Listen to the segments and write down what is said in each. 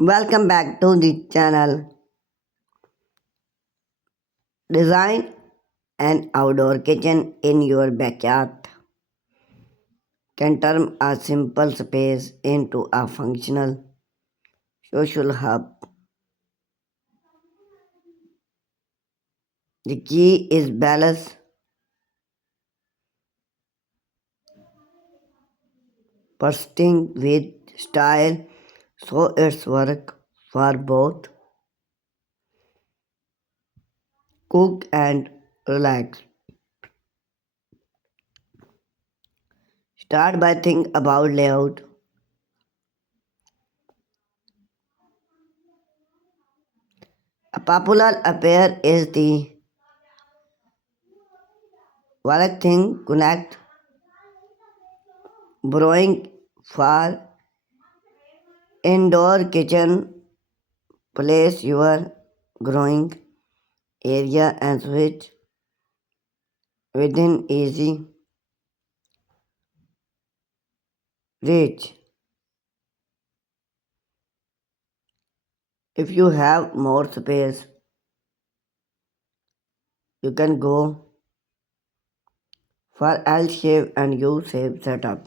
Welcome back to the channel. Design an outdoor kitchen in your backyard can turn a simple space into a functional social hub. The key is balance, bursting with style so it's work for both cook and relax. Start by think about layout. A popular affair is the wallet thing connect borrowing for indoor kitchen. Place your growing area and switch within easy reach. If you have more space, you can go for L shape and U shape setup,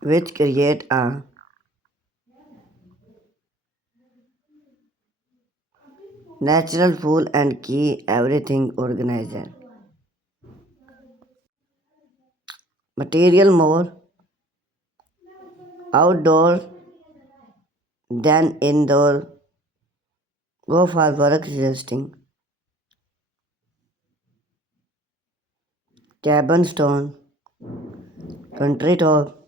which create a natural full and key everything organizer. Material more outdoor than indoor. Go for work resisting. Cabin stone, country top,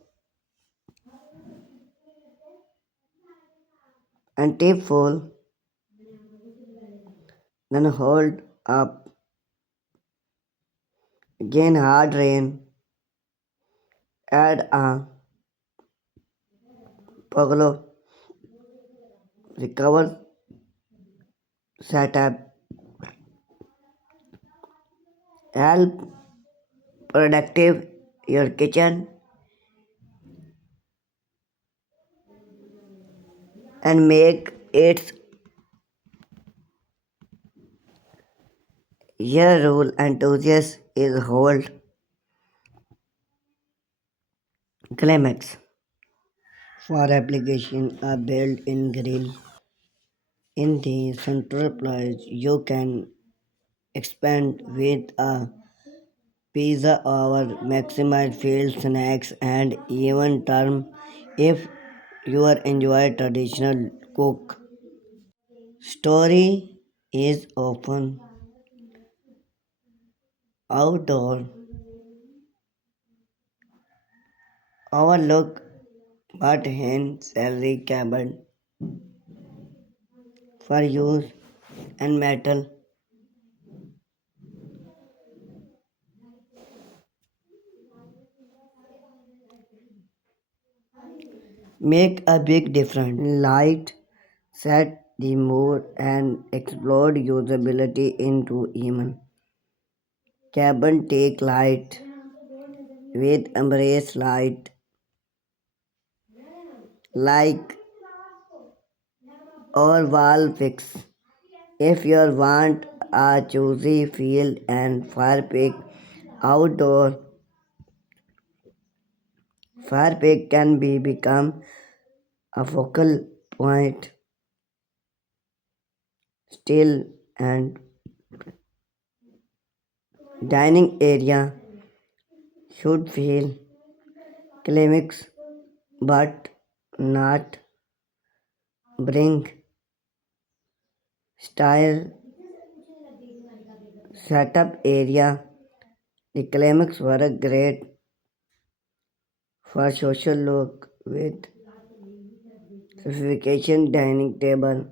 and tape full. Then hold up. Again hard rain. Add a pergola. Recover setup. Help productive your kitchen and make its year rule enthusiast is hold climax. For application, a built-in grill in the central place you can expand with a pizza or maximize field snacks and even term if you are enjoy traditional cook. Story is often outdoor overlook but hand salary cabin for use and metal make a big difference. Light set the mood and explode usability into human. Cabin take light with embrace light like or wall fix. If you want a choosy field and fire pick outdoor fire pick can be become a focal point still and dining area should feel climax but not bring style setup area. The climax work great for social look with sophistication dining table.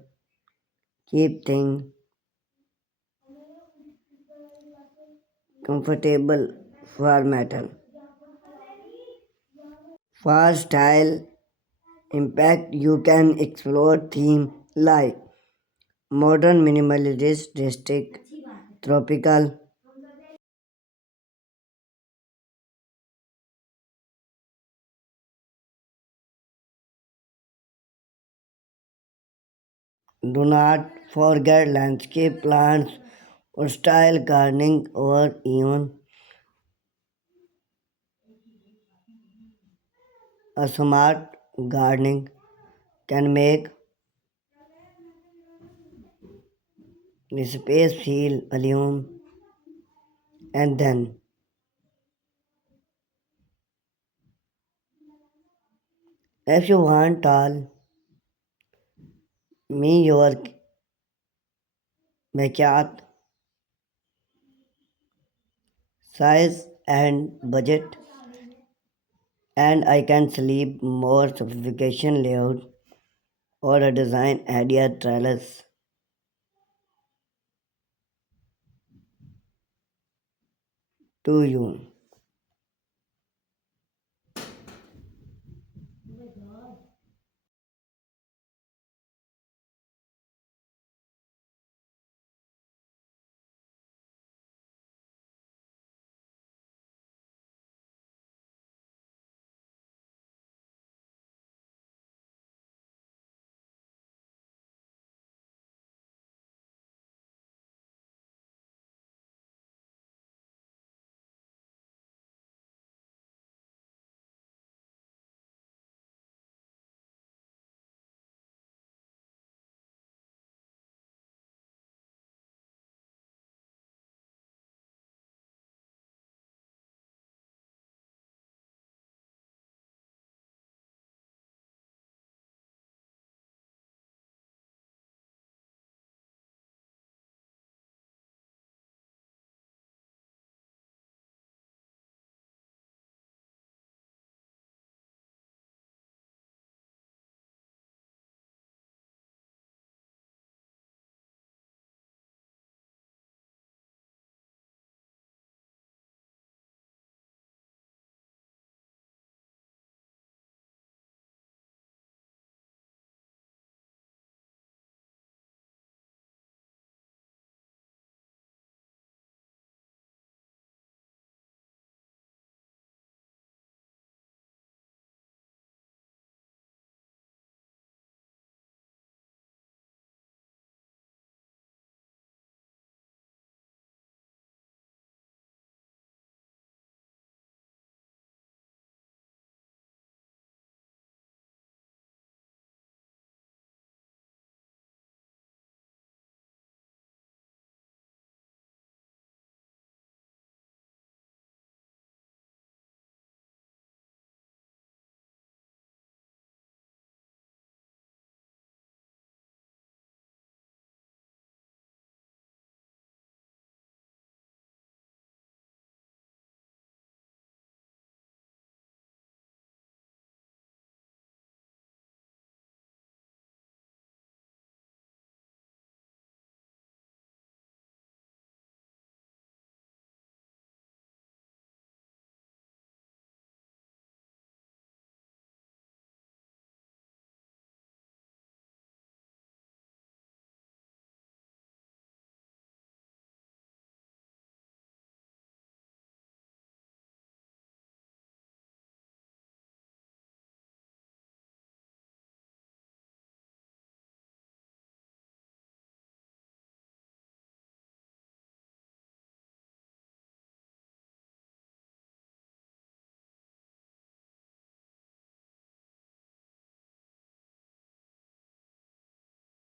Keep things comfortable for metal. For style impact you can explore theme like modern minimalist district, tropical Do not forget landscape plants or style gardening or even a smart gardening can make the space feel alive. And then, if you want tall, me your backyard size and budget, and I can sleep more sophistication layout or a design idea trellis to you.